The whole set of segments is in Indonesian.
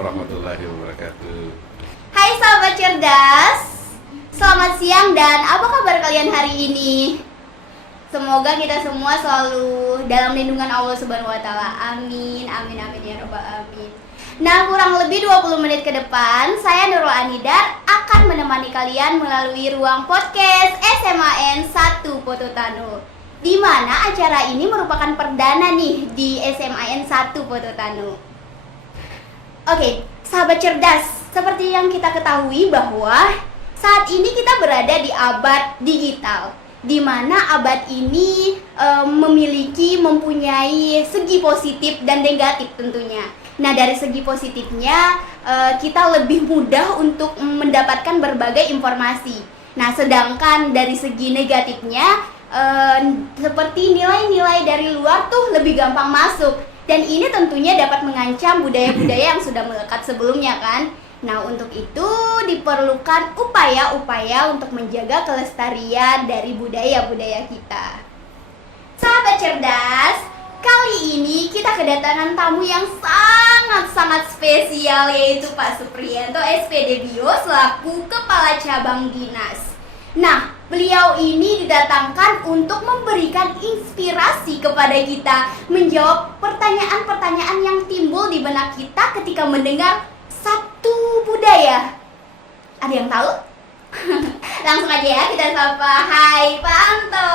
warahmatullahi wabarakatuh. Hai sahabat cerdas, selamat siang dan apa kabar kalian hari ini? Semoga kita semua selalu dalam lindungan Allah Subhanahu wa taala. Amin, amin, amin ya rabbal alamin. Nah, kurang lebih 20 menit ke depan, saya Nurul Anidar akan menemani kalian melalui ruang podcast SMAN 1 Pototano, di mana acara ini merupakan perdana nih di SMAN 1 Pototano. Oke, sahabat cerdas, seperti yang kita ketahui bahwa saat ini kita berada di abad digital, di mana abad ini mempunyai segi positif dan negatif tentunya. Nah, dari segi positifnya kita lebih mudah untuk mendapatkan berbagai informasi. Nah, sedangkan dari segi negatifnya seperti nilai-nilai dari luar tuh lebih gampang masuk. Dan ini tentunya dapat mengancam budaya-budaya yang sudah melekat sebelumnya kan. Nah, untuk itu diperlukan upaya-upaya untuk menjaga kelestarian dari budaya-budaya kita. Sahabat cerdas, kali ini kita kedatangan tamu yang sangat-sangat spesial, yaitu Pak Supriyanto SPD Bio selaku Kepala Cabang Dinas. Nah, beliau ini didatangkan untuk memberikan inspirasi kepada kita, menjawab pertanyaan-pertanyaan yang timbul di benak kita ketika mendengar Sabtu Budaya. Ada yang tahu? Langsung aja ya kita sapa. Hai Pak Anto.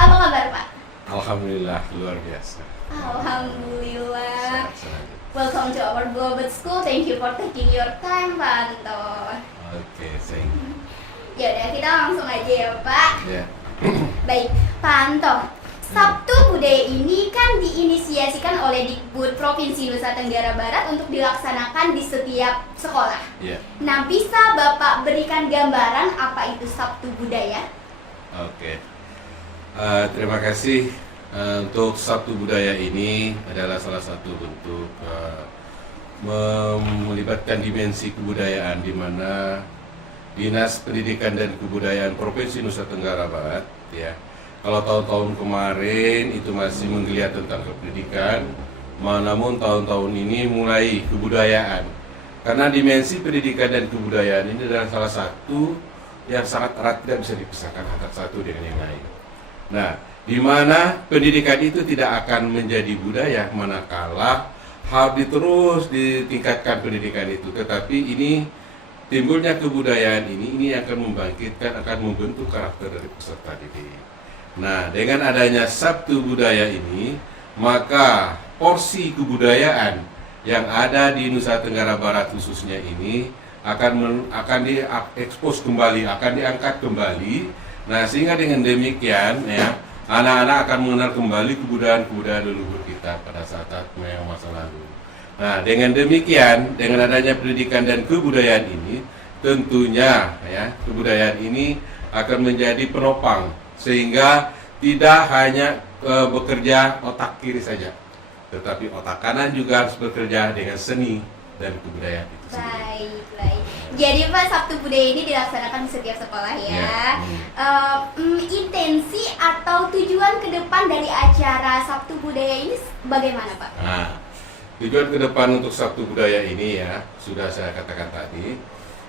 Apa kabar Pak? Alhamdulillah, luar biasa. Alhamdulillah. Senang. Welcome to our Global School. Thank you for taking your time Pak Anto. Oke, thank you. Ya udah, kita langsung aja ya Pak. Ya. Baik, Pak Anto. Sabtu Budaya ini kan diinisiasikan oleh Dikbud Provinsi Nusa Tenggara Barat untuk dilaksanakan di setiap sekolah. Ya. Nah, bisa Bapak berikan gambaran apa itu Sabtu Budaya? Oke. Terima kasih. Untuk Sabtu Budaya ini adalah salah satu bentuk melibatkan dimensi kebudayaan, di mana Dinas Pendidikan dan Kebudayaan Provinsi Nusa Tenggara Barat, ya. Kalau tahun-tahun kemarin itu masih menggeliat tentang pendidikan, namun tahun-tahun ini mulai kebudayaan. Karena dimensi pendidikan dan kebudayaan ini adalah salah satu yang sangat erat, tidak bisa dipisahkan antara satu dengan yang lain. Nah, di mana pendidikan itu tidak akan menjadi budaya manakala harus terus ditingkatkan pendidikan itu, tetapi ini timbulnya kebudayaan ini akan membangkitkan, akan membentuk karakter dari peserta didik. Nah, dengan adanya Sabtu Budaya ini, maka porsi kebudayaan yang ada di Nusa Tenggara Barat khususnya ini akan diekspos kembali, akan diangkat kembali. Nah, sehingga dengan demikian ya, anak-anak akan mengenal kembali kebudayaan leluhur kita pada saat yang masa lalu. Nah, dengan demikian, dengan adanya pendidikan dan kebudayaan ini, tentunya ya, kebudayaan ini akan menjadi penopang, sehingga tidak hanya bekerja otak kiri saja, tetapi otak kanan juga harus bekerja dengan seni dan kebudayaan itu sendiri. Baik. Jadi Pak, Sabtu Budaya ini dilaksanakan di setiap sekolah ya. Intensi atau tujuan ke depan dari acara Sabtu Budaya ini bagaimana Pak? Nah, tujuan ke depan untuk Sabtu Budaya ini ya, sudah saya katakan tadi,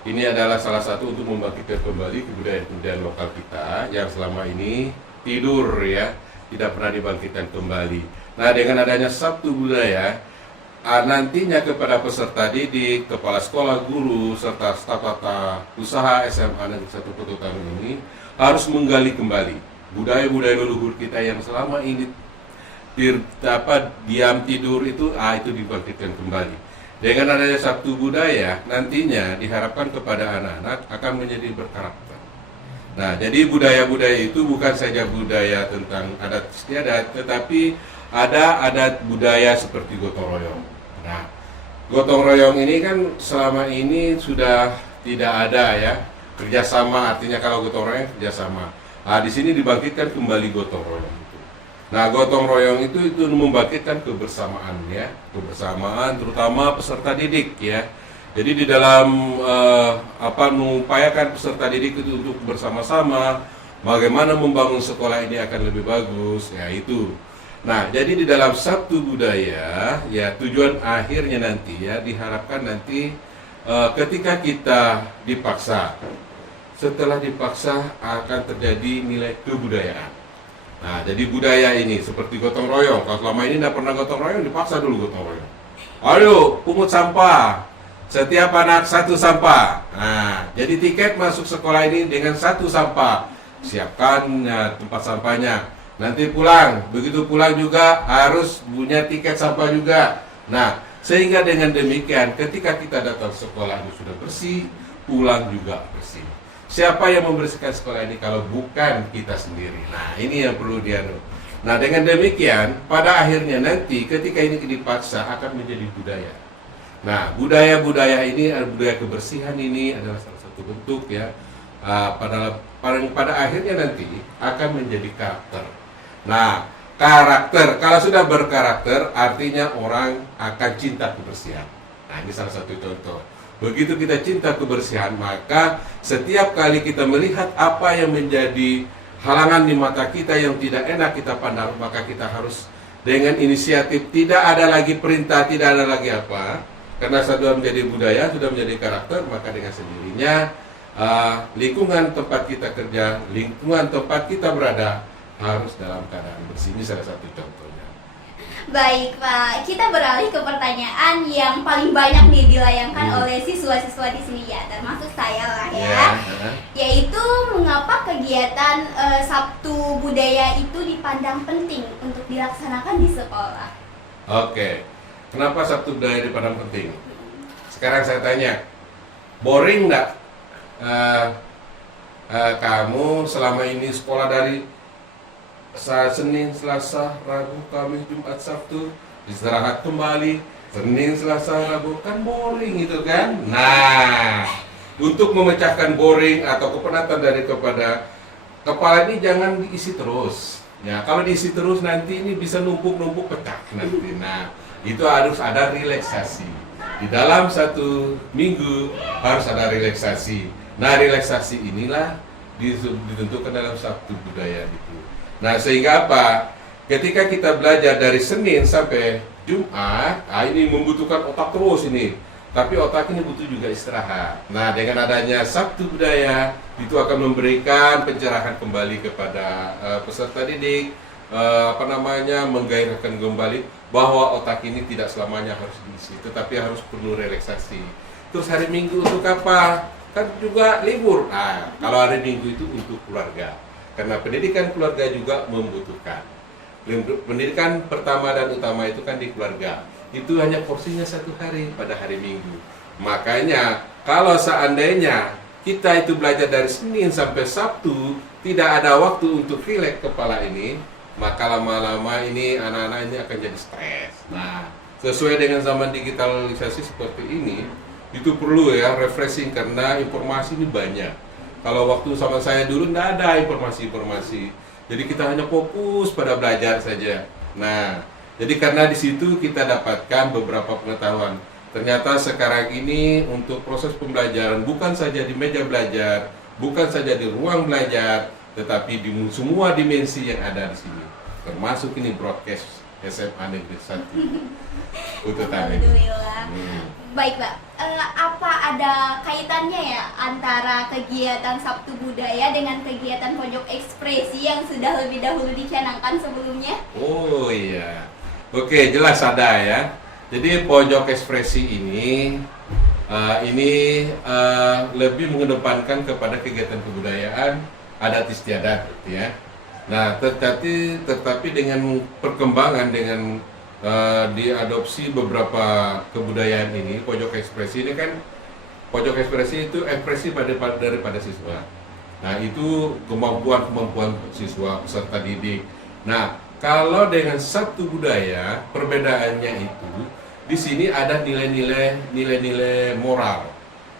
ini adalah salah satu untuk membangkitkan kembali kebudayaan lokal kita yang selama ini tidur ya, tidak pernah dibangkitkan kembali. Nah, dengan adanya Sabtu Budaya, nantinya kepada peserta didik, kepala sekolah, guru, serta staf tata usaha SMA Negeri 1 Pototano ini harus menggali kembali budaya-budaya leluhur kita yang selama ini diam tidur itu dibangkitkan kembali. Dengan adanya Sabtu Budaya, nantinya diharapkan kepada anak-anak akan menjadi berkarakter. Nah, jadi budaya-budaya itu bukan saja budaya tentang adat istiadat, tetapi ada adat budaya seperti gotong royong. Nah, gotong royong ini kan selama ini sudah tidak ada ya, kerjasama, artinya kalau gotong royong kerjasama. Nah, di sini dibangkitkan kembali gotong royong. Nah, gotong royong itu membangkitkan kebersamaan ya, kebersamaan terutama peserta didik ya. Jadi di dalam mengupayakan peserta didik itu untuk bersama-sama bagaimana membangun sekolah ini akan lebih bagus ya itu. Nah, jadi di dalam Sabtu Budaya, ya tujuan akhirnya nanti ya diharapkan nanti ketika kita dipaksa, setelah dipaksa akan terjadi nilai kebudayaan. Nah, jadi budaya ini seperti gotong royong. Kalau selama ini tidak pernah gotong royong, dipaksa dulu gotong royong. Ayo, pungut sampah. Setiap anak satu sampah. Nah, jadi tiket masuk sekolah ini dengan satu sampah. Siapkan tempat sampahnya. Nanti pulang, begitu pulang juga harus punya tiket sampah juga. Nah, sehingga dengan demikian ketika kita datang sekolah ini sudah bersih, pulang juga bersih. Siapa yang membersihkan sekolah ini kalau bukan kita sendiri? Nah, ini yang perlu dianu. Nah, dengan demikian pada akhirnya nanti ketika ini dipaksa akan menjadi budaya. Nah, budaya-budaya ini, budaya kebersihan ini adalah salah satu bentuk ya. Pada akhirnya nanti akan menjadi karakter. Nah, karakter, kalau sudah berkarakter artinya orang akan cinta kebersihan. Nah, ini salah satu contoh. Begitu kita cinta kebersihan, maka setiap kali kita melihat apa yang menjadi halangan di mata kita yang tidak enak kita pandang, maka kita harus dengan inisiatif, tidak ada lagi perintah, tidak ada lagi apa. Karena sudah menjadi budaya, sudah menjadi karakter, maka dengan sendirinya lingkungan tempat kita kerja, lingkungan tempat kita berada harus dalam keadaan bersih. Ini salah satu contohnya. Baik Pak, kita beralih ke pertanyaan yang paling banyak nih dilayangkan oleh siswa-siswa di sini ya, termasuk saya lah ya. Yaitu mengapa kegiatan Sabtu Budaya itu dipandang penting untuk dilaksanakan di sekolah? Oke, kenapa Sabtu Budaya dipandang penting? Sekarang saya tanya, boring nggak kamu selama ini sekolah dari Senin, Selasa, Rabu, Kamis, Jumat, Sabtu, istirahat kembali, Senin, Selasa, Rabu, kan boring itu kan? Nah, untuk memecahkan boring atau kepenatan kepada kepala ini jangan diisi terus. Ya, kalau diisi terus nanti ini bisa numpuk-numpuk pecah nanti. Nah, itu harus ada relaksasi. Di dalam satu minggu harus ada relaksasi. Nah, relaksasi inilah ditentukan dalam Sabtu Budaya itu. Nah, sehingga apa? Ketika kita belajar dari Senin sampai Jumat, ini membutuhkan otak terus ini. Tapi otak ini butuh juga istirahat. Nah, dengan adanya Sabtu Budaya, itu akan memberikan pencerahan kembali kepada peserta didik, menggairahkan kembali bahwa otak ini tidak selamanya harus diisi, tetapi harus penuh relaksasi. Terus hari Minggu untuk apa? Kan juga libur. Nah, kalau hari Minggu itu untuk keluarga. Karena pendidikan keluarga juga membutuhkan. Pendidikan pertama dan utama itu kan di keluarga. Itu hanya porsinya satu hari pada hari Minggu. Makanya kalau seandainya kita itu belajar dari Senin sampai Sabtu, tidak ada waktu untuk rileks kepala ini, maka lama-lama ini anak-anak ini akan jadi stres. Nah, sesuai dengan zaman digitalisasi seperti ini, itu perlu ya refreshing karena informasi ini banyak. Kalau waktu sama saya dulu tidak ada informasi-informasi, jadi kita hanya fokus pada belajar saja. Nah, jadi karena di situ kita dapatkan beberapa pengetahuan. Ternyata sekarang ini untuk proses pembelajaran bukan saja di meja belajar, bukan saja di ruang belajar, tetapi di semua dimensi yang ada di sini. Termasuk ini broadcast SMA Negeri 1. Alhamdulillah. Baik Pak, apa ada kaitannya ya antara kegiatan Sabtu Budaya dengan kegiatan pojok ekspresi yang sudah lebih dahulu dicanangkan sebelumnya? Oh iya, oke, jelas ada ya. Jadi pojok ekspresi ini lebih mengedepankan kepada kegiatan kebudayaan adat istiadat ya. Nah, tetapi dengan perkembangan dengan diadopsi beberapa kebudayaan ini, pojok ekspresi ini kan, pojok ekspresi itu ekspresi daripada siswa. Nah, itu kemampuan siswa peserta didik. Nah, kalau dengan Sabtu Budaya perbedaannya itu di sini ada nilai-nilai moral.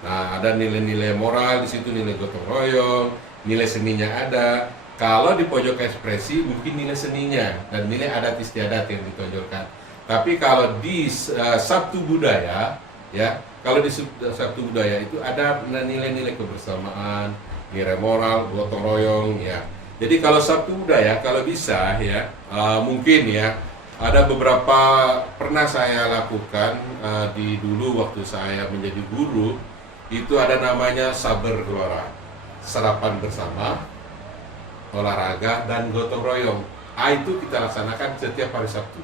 Nah, ada nilai-nilai moral di situ, nilai gotong royong, nilai seninya ada. Kalau di pojok ekspresi mungkin nilai seninya dan nilai adat istiadat yang ditonjolkan. Tapi kalau di Sabtu Budaya, ya, kalau di Sabtu Budaya itu ada nilai-nilai kebersamaan, nilai moral, gotong royong, ya. Jadi kalau Sabtu Budaya, kalau bisa ya, mungkin ya, ada beberapa pernah saya lakukan di dulu waktu saya menjadi guru, itu ada namanya saber gelora, sarapan bersama, olahraga dan gotong royong. Itu kita laksanakan setiap hari Sabtu.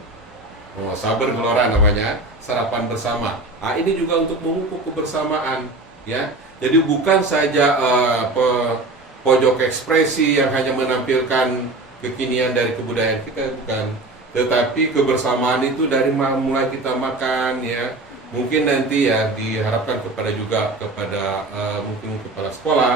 Oh, saber gelora namanya, sarapan bersama. Ini juga untuk memupuk kebersamaan, ya. Jadi bukan saja pojok ekspresi yang hanya menampilkan kekinian dari kebudayaan kita, bukan, tetapi kebersamaan itu dari mulai kita makan ya, mungkin nanti ya diharapkan kepada mungkin kepala sekolah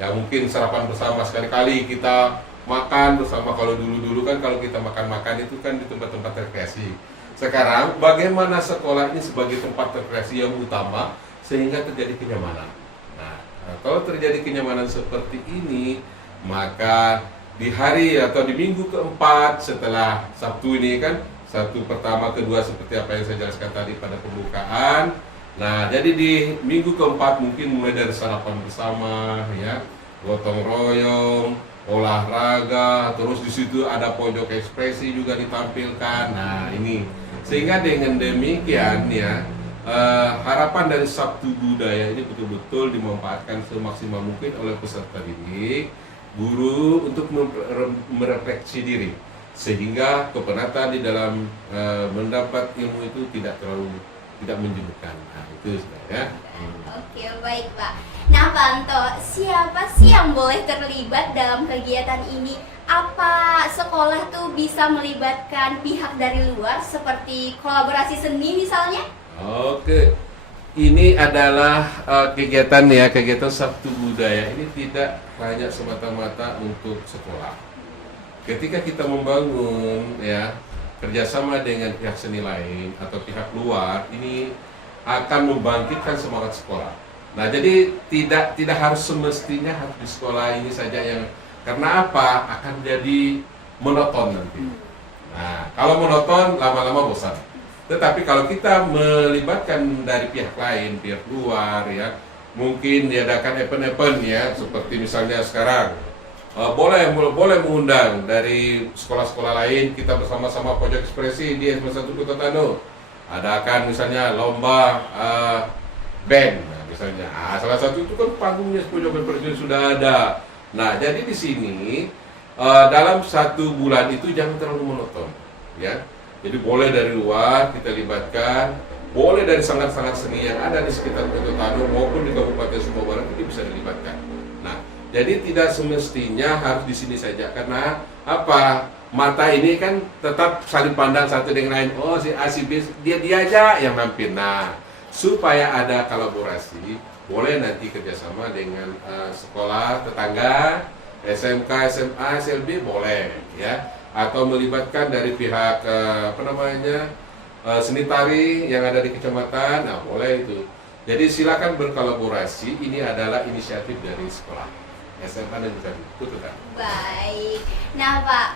ya, mungkin sarapan bersama, sekali-kali kita makan bersama. Kalau dulu kan kalau kita makan itu kan di tempat-tempat rekreasi. Sekarang bagaimana sekolah ini sebagai tempat rekreasi yang utama sehingga terjadi kenyamanan. Kalau terjadi kenyamanan seperti ini, maka di hari atau di minggu keempat setelah Sabtu ini kan, Sabtu pertama, kedua, seperti apa yang saya jelaskan tadi pada pembukaan. Nah, jadi di minggu keempat mungkin mulai dari sarapan bersama, ya, gotong royong, olahraga, terus di situ ada pojok ekspresi juga ditampilkan. Nah, ini sehingga dengan demikian ya, harapan dari Sabtu Budaya ini betul-betul dimanfaatkan semaksimal mungkin oleh peserta didik, guru, untuk merefleksi diri, sehingga kepenatan di dalam mendapat ilmu itu tidak menjenuhkan. Nah, itu sebenarnya. Oke, baik Pak. Nah Pak Anto, siapa sih yang boleh terlibat dalam kegiatan ini? Apa sekolah tuh bisa melibatkan pihak dari luar seperti kolaborasi seni misalnya? Oke, ini adalah kegiatan Sabtu Budaya ini tidak hanya semata-mata untuk sekolah. Ketika kita membangun ya kerjasama dengan pihak seni lain atau pihak luar, ini akan membangkitkan semangat sekolah. Nah, jadi tidak harus semestinya harus di sekolah ini saja yang, karena apa? Akan jadi monoton nanti. Nah, kalau monoton lama-lama bosan. Tetapi kalau kita melibatkan dari pihak lain, pihak luar ya, mungkin diadakan event-event ya, seperti misalnya sekarang boleh mengundang dari sekolah-sekolah lain, kita bersama-sama pojok ekspresi di SMA 1 Kota Tano. Adakan misalnya lomba band, misalnya. Salah satu itu kan panggungnya pojok ekspresi sudah ada. Nah, jadi di sini dalam 1 bulan itu jangan terlalu monoton, ya. Jadi boleh dari luar kita libatkan, boleh dari sangat-sangat seni yang ada di sekitar Kota Tano maupun di Kabupaten Sumbawa Barat, ini bisa dilibatkan. Nah, jadi tidak semestinya harus di sini saja, karena apa? Mata ini kan tetap saling pandang satu dengan lain. Oh, si A, si B, dia aja yang nampil. Nah, supaya ada kolaborasi, boleh nanti kerjasama dengan sekolah tetangga, SMK, SMA, SLB boleh, ya. Atau melibatkan dari pihak seni tari yang ada di kecamatan, nah boleh itu. Jadi silakan berkolaborasi, ini adalah inisiatif dari sekolah SMA dan juga itu kan. Baik. Nah Pak,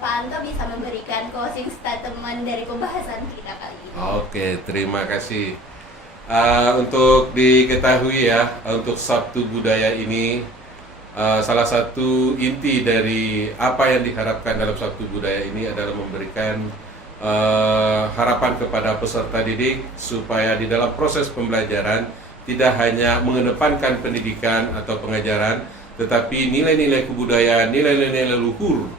Pak Anto bisa memberikan closing statement dari pembahasan kita kali ini. Oke, terima kasih. Untuk diketahui ya, untuk Sabtu Budaya ini salah satu inti dari apa yang diharapkan dalam Sabtu Budaya ini adalah memberikan harapan kepada peserta didik supaya di dalam proses pembelajaran tidak hanya mengedepankan pendidikan atau pengajaran, tetapi nilai-nilai kebudayaan, nilai-nilai leluhur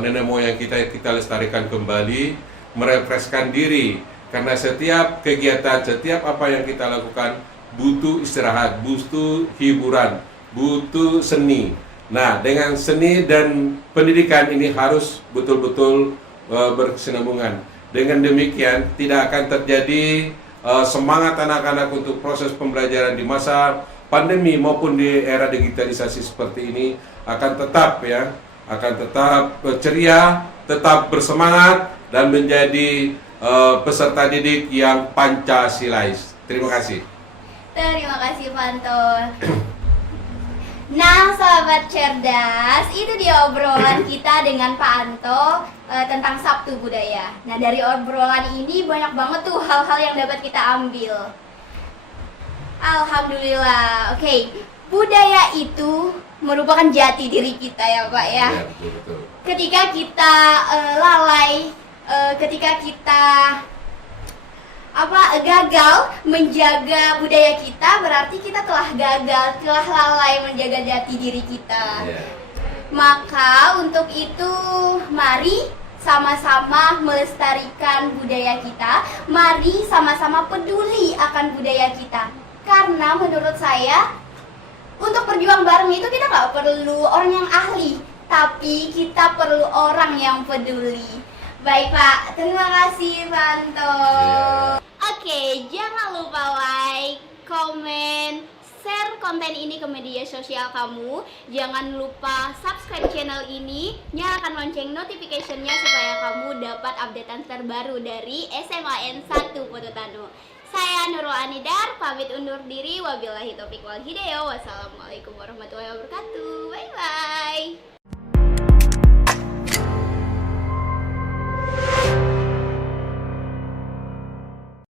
nenek moyang kita lestarikan kembali, merefreshkan diri, karena setiap kegiatan, setiap apa yang kita lakukan butuh istirahat, butuh hiburan, butuh seni. Nah, dengan seni dan pendidikan ini harus betul-betul berkesinambungan. Dengan demikian tidak akan terjadi semangat anak-anak untuk proses pembelajaran di masa pandemi maupun di era digitalisasi seperti ini akan tetap ceria, tetap bersemangat dan menjadi peserta didik yang Pancasilais. Terima kasih. Terima kasih Pak Anto. Nah, sahabat cerdas, itu dia obrolan kita dengan Pak Anto tentang Sabtu Budaya. Nah, dari obrolan ini banyak banget tuh hal-hal yang dapat kita ambil. Alhamdulillah. Oke, budaya itu merupakan jati diri kita ya Pak ya. Ya, betul. Ketika kita lalai, ketika kita gagal menjaga budaya kita, berarti kita telah gagal, telah lalai menjaga jati diri kita. Ya. Maka untuk itu mari sama-sama melestarikan budaya kita, mari sama-sama peduli akan budaya kita. Karena menurut saya untuk berjuang bareng itu kita nggak perlu orang yang ahli, tapi kita perlu orang yang peduli. Baik Pak, terima kasih Pak Anto. Oke, jangan lupa like, komen, share konten ini ke media sosial kamu. Jangan lupa subscribe channel ini, nyalakan lonceng notification-nya supaya kamu dapat updatean terbaru dari SMAN 1 Pototano. Saya Nurul Anidar, pamit undur diri. Wabillahi taufiq wal hidayah. Wassalamualaikum warahmatullahi wabarakatuh.